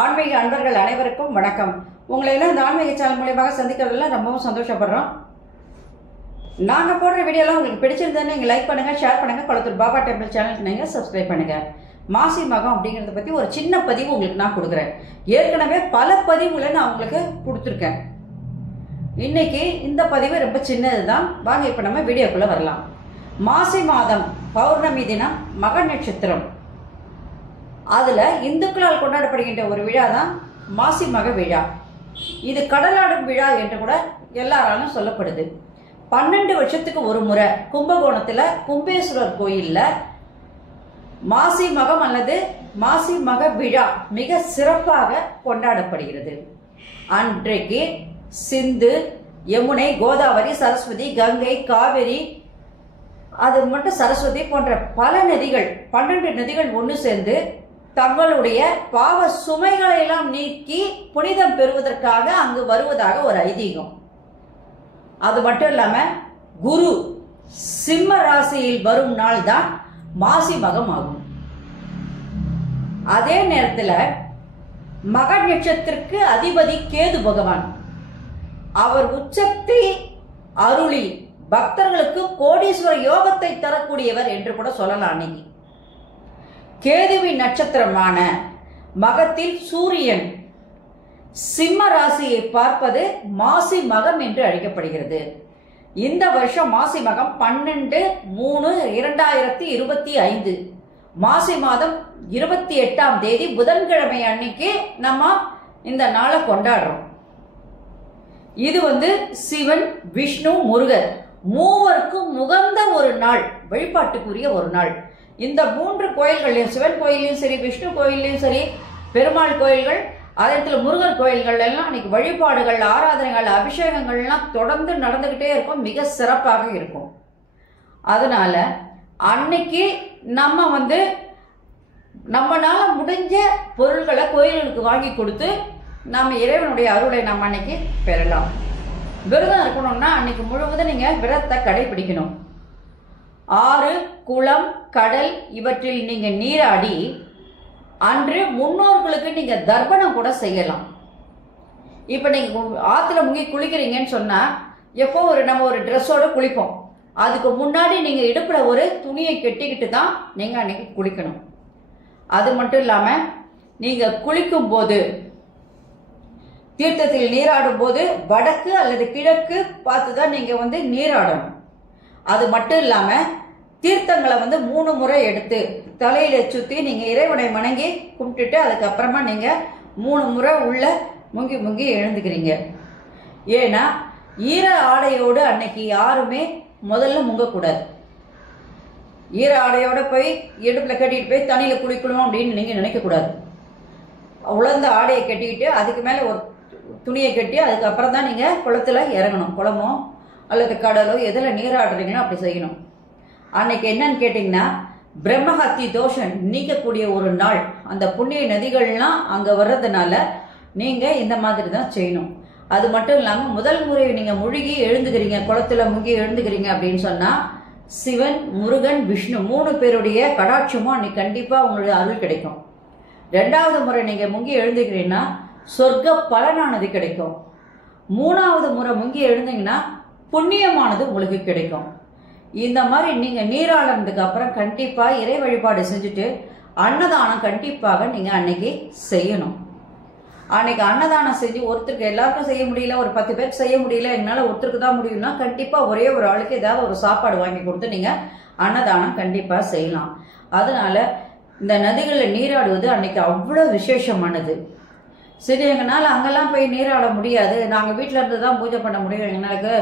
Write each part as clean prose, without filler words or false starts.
ஆன்மீக அன்பர்கள் அனைவருக்கும் வணக்கம். உங்களை எல்லாம் இந்த ஆன்மீக சேனல் மூலமாக சந்திக்கிறதுல ரொம்பவும் சந்தோஷப்படுறோம். நாங்கள் போடுற வீடியோலாம் உங்களுக்கு பிடிச்சிருந்ததுன்னு நீங்கள் லைக் பண்ணுங்கள், ஷேர் பண்ணுங்கள். குளத்தூர் பாபா டெம்பிள் சேனலுக்கு நீங்கள் சப்ஸ்கிரைப் பண்ணுங்கள். மாசி மகம் அப்படிங்கிறத பற்றி ஒரு சின்ன பதிவு உங்களுக்கு நான் கொடுக்குறேன். ஏற்கனவே பல பதிவுகளை நான் உங்களுக்கு கொடுத்துருக்கேன். இன்னைக்கு இந்த பதிவு ரொம்ப சின்னது தான். வாங்க இப்போ நம்ம வீடியோக்குள்ளே வரலாம். மாசி மாதம் பௌர்ணமி தினம் மக நட்சத்திரம். அதில் இந்துக்களால் கொண்டாடப்படுகின்ற ஒரு விழா தான் மாசி மக விழா. இது கடலாடும் விழா என்று கூட எல்லாராலும் சொல்லப்படுது. 12 வருஷத்துக்கு ஒரு முறை கும்பகோணத்தில் கும்பேஸ்வரர் கோயிலில் மாசி மகம் அல்லது மாசி மக விழா மிக சிறப்பாக கொண்டாடப்படுகிறது. அன்றைக்கு சிந்து, யமுனை, கோதாவரி, சரஸ்வதி, கங்கை, காவிரி, அது மட்டும் சரஸ்வதி போன்ற பல நதிகள், 12 நதிகள் ஒன்று சேர்ந்து தங்களுடைய பாவ சுமைகளை எல்லாம் நீக்கி புனிதம் பெறுவதற்காக அங்கு வருவதாக ஒரு ஐதீகம். அது மட்டும் இல்லாம குரு சிம்ம ராசியில் வரும் நாள் தான் மாசி மகம் ஆகும். அதே நேரத்தில் மக நட்சத்திரத்திற்கு அதிபதி கேது பகவான். அவர் உச்சத்தை அருளி பக்தர்களுக்கு கோடீஸ்வர யோகத்தை தரக்கூடியவர் என்று கூட சொல்லலாம். அன்னைக்கு கேதுவின் நட்சத்திரமான மகத்தில் சூரியன் சிம்ம ராசியை பார்ப்பது மாசி மகம் என்று அழைக்கப்படுகிறது. இந்த வருஷம் மாசி மகம் 12/3/2025 மாசி மாதம் 28ஆம் தேதி புதன்கிழமை அன்னைக்கு நம்ம இந்த நாளை கொண்டாடுறோம். இது சிவன், விஷ்ணு, முருகர் மூவருக்கும் உகந்த ஒரு நாள், வழிபாட்டுக்குரிய ஒரு நாள். இந்த 3 கோயில்களையும், சிவன் கோயிலையும் சரி, விஷ்ணு கோயிலையும் சரி, பெருமாள் கோயில்கள், அதே இடத்துல முருகர் கோயில்கள் எல்லாம் அன்னைக்கு வழிபாடுகள், ஆராதனைகள், அபிஷேகங்கள்லாம் தொடர்ந்து நடந்துகிட்டே இருக்கும். மிக சிறப்பாக இருக்கும். அதனால அன்னைக்கு நம்ம நம்மளால முடிஞ்ச பொருள்களை கோயில்களுக்கு வாங்கி கொடுத்து நம்ம இறைவனுடைய அருளை நம்ம அன்னைக்கு பெறலாம். விரதம் இருக்கணும்னா அன்னைக்கு முழுவதும் நீங்க விரதத்தை கடைபிடிக்கணும். ஆறு, குளம், கடல் இவற்றில் நீங்க நீராடி அன்று முன்னோர்களுக்கு நீங்க தர்ப்பணம் கூட செய்யலாம். இப்ப நீங்க ஆத்துல முங்கி குளிக்கிறீங்கன்னு சொன்னா எப்போ நம்ம ஒரு ட்ரெஸ்ஸோட குளிப்போம். அதுக்கு முன்னாடி நீங்க இடுப்புல ஒரு துணியை கெட்டிக்கிட்டு தான் நீங்க அன்னைக்கு குளிக்கணும். அது மட்டும் இல்லாம நீங்க குளிக்கும் போது, தீர்த்தத்தில் நீராடும் போது வடக்கு அல்லது கிழக்கு பார்த்துதான் நீங்க நீராடணும். அது மட்டும் இல்லாம தீர்த்தங்களை 3 முறை எடுத்து தலையில சுத்தி நீங்க இறைவனை வணங்கி கும்பிட்டுட்டு அதுக்கப்புறமா நீங்க 3 முறை உள்ள முங்கி முங்கி எழுந்துக்கிறீங்க. ஏன்னா ஈர ஆடையோடு அன்னைக்கு யாருமே முதல்ல முங்கக்கூடாது. ஈர ஆடையோட போய் இடுப்புல கட்டிட்டு போய் தண்ணியில குளிக்கணும் அப்படின்னு நீங்க நினைக்க கூடாது. உலர்ந்த ஆடையை கட்டிக்கிட்டு அதுக்கு மேல ஒரு துணியை கட்டி அதுக்கப்புறம் தான் நீங்க குளத்துல இறங்கணும். குளமோ அல்லது கடலோ எதில் நீராடுறீங்களோ அப்படி செய்யணும். அன்னைக்கு என்னன்னு கேட்டீங்கன்னா பிரம்மஹத்தி தோஷம் நீக்கக்கூடிய ஒரு நாள். அந்த புண்ணிய நதிகள்லாம் அங்க வர்றதுனால நீங்க இந்த மாதிரி தான் செய்யணும். அது மட்டும் இல்லாம முதல் முறை நீங்க முழுகி எழுந்துக்கிறீங்க, குளத்துல முங்கி எழுந்துக்கிறீங்க அப்படின்னு சொன்னா சிவன், முருகன், விஷ்ணு 3 பேருடைய கடாட்சமும் அன்னைக்கு கண்டிப்பா உங்களுடைய அருள் கிடைக்கும். 2வது முறை நீங்க முங்கி எழுந்துக்கிறீங்கன்னா சொர்க்க பலனானது கிடைக்கும். 3வது முறை முங்கி எழுந்தீங்கன்னா புண்ணியமானது உங்களுக்கு கிடைக்கும். இந்த மாதிரி நீங்க நீராடினதுக்கு அப்புறம் கண்டிப்பா இறை வழிபாடு செஞ்சுட்டு அன்னதானம் கண்டிப்பாக நீங்க அன்னைக்கு செய்யணும். அன்னைக்கு அன்னதானம் செஞ்சு ஒருத்தருக்கு எல்லாருக்கும் செய்ய முடியல, ஒரு 10 பேருக்கு செய்ய முடியல, என்னால ஒருத்தருக்கு தான் முடியும்னா கண்டிப்பா ஒரே ஒரு ஆளுக்கு ஏதாவது ஒரு சாப்பாடு வாங்கி கொடுத்து நீங்க அன்னதானம் கண்டிப்பா செய்யலாம். அதனால இந்த நதிகளில் நீராடுவது அன்னைக்கு அவ்வளவு விசேஷமானது. சரி, எங்களால் அங்கெல்லாம் போய் நீராட முடியாது, நாங்கள் வீட்டில் இருந்து தான் பூஜை பண்ண முடியும், எங்களுக்கு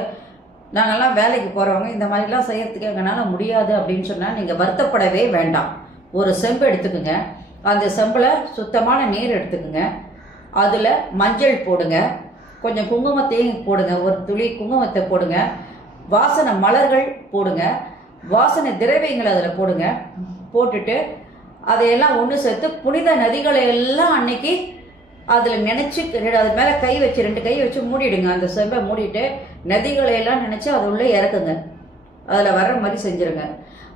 நாங்கள்லாம் வேலைக்கு போகிறவங்க இந்த மாதிரிலாம் செய்யறதுக்கு எங்களால் முடியாது அப்படின்னு சொன்னால் நீங்கள் வருத்தப்படவே வேண்டாம். ஒரு செம்பு எடுத்துக்குங்க. அந்த செம்பில் சுத்தமான நீர் எடுத்துக்குங்க. அதில் மஞ்சள் போடுங்க, கொஞ்சம் குங்குமத்தையும் போடுங்க, ஒரு துளி குங்குமத்தை போடுங்க, வாசனை மலர்கள் போடுங்க, வாசனை திரவியங்களை அதில் போடுங்க. போட்டுட்டு அதையெல்லாம் ஒன்று சேர்த்து புனித நதிகளை எல்லாம் அன்னைக்கு அதில் நினச்சி அது மேலே கை வச்சு 2 கை வச்சு மூடிடுங்க. அந்த செம்பை மூடிட்டு நதிகளை எல்லாம் நினச்சி அது உள்ளே இறக்குங்க. அதில் வர்ற மாதிரி செஞ்சுருங்க.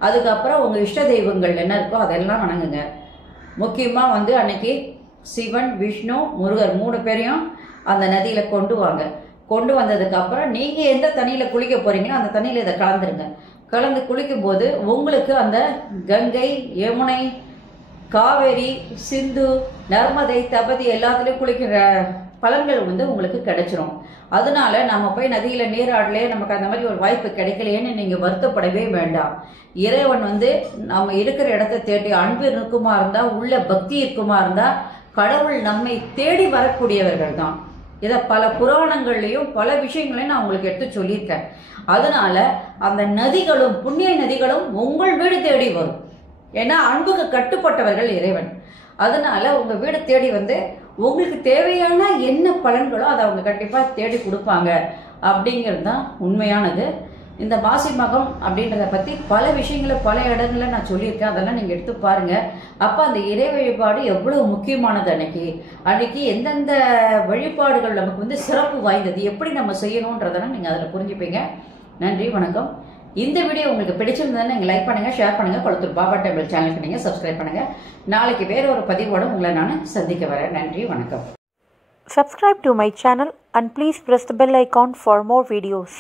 அதுக்கப்புறம் உங்கள் இஷ்ட தெய்வங்கள் என்ன இருக்கோ அதெல்லாம் வணங்குங்க. முக்கியமாக அன்னைக்கு சிவன், விஷ்ணு, முருகர் 3 பேரையும் அந்த நதியில் கொண்டு வாங்க. கொண்டு வந்ததுக்கப்புறம் நீங்கள் எந்த தண்ணியில் குளிக்க போகிறீங்களோ அந்த தண்ணியில் இதை கலந்துருங்க. கலந்து குளிக்கும்போது உங்களுக்கு அந்த கங்கை, யமுனை, காவேரி, சிந்து, நர்மதை, தபதி எல்லாத்துலேயும் குளிக்கிற பலன்கள் உங்களுக்கு கிடைச்சிரும். அதனால நம்ம போய் நதியில் நீராடலே, நமக்கு அந்த மாதிரி ஒரு வாய்ப்பு கிடைக்கலையேன்னு நீங்கள் வருத்தப்படவே வேண்டாம். இறைவன் நம்ம இருக்கிற இடத்த தேடி அன்பு இருக்குமா இருந்தால், உள்ள பக்தி இருக்குமா இருந்தால், கடவுள் நம்மை தேடி வரக்கூடியவர்கள் தான். இதை பல புராணங்கள்லையும் பல விஷயங்களையும் நான் உங்களுக்கு எடுத்து சொல்லியிருக்கேன். அதனால அந்த நதிகளும், புண்ணிய நதிகளும் உங்கள் வீடு தேடி வரும். ஏன்னா அன்புக்கு கட்டுப்பட்டவர்கள் இறைவன். அதனால உங்க வீடு தேடி உங்களுக்கு தேவையான என்ன பலன்களோ அதை அவங்க கண்டிப்பா தேடி கொடுப்பாங்க அப்படிங்கிறது தான் உண்மையானது. இந்த மாசி மகம் அப்படின்றத பத்தி பல விஷயங்களை பல இடங்கள்ல நான் சொல்லியிருக்கேன். அதெல்லாம் நீங்க எடுத்து பாருங்க. அப்ப அந்த இறை வழிபாடு எவ்வளவு முக்கியமானது, அன்னைக்கு எந்தெந்த வழிபாடுகள் நமக்கு சிறப்பு வாய்ந்தது, எப்படி நம்ம செய்யணும்ன்றதெல்லாம் நீங்க அதில் புரிஞ்சுப்பீங்க. நன்றி, வணக்கம். இந்த வீடியோ உங்களுக்கு பிடிச்சிருந்ததுன்னு நீங்கள் லைக் பண்ணுங்க, ஷேர் பண்ணுங்க. கொளத்தூர் பாபா டெம்பிள் சேனலுக்கு நீங்கள் சப்ஸ்கிரைப் பண்ணுங்க. நாளைக்கு வேற ஒரு பதிவோட உங்களை நான் சந்திக்க வரேன். நன்றி, வணக்கம். Subscribe to my channel and please press the bell icon for more videos.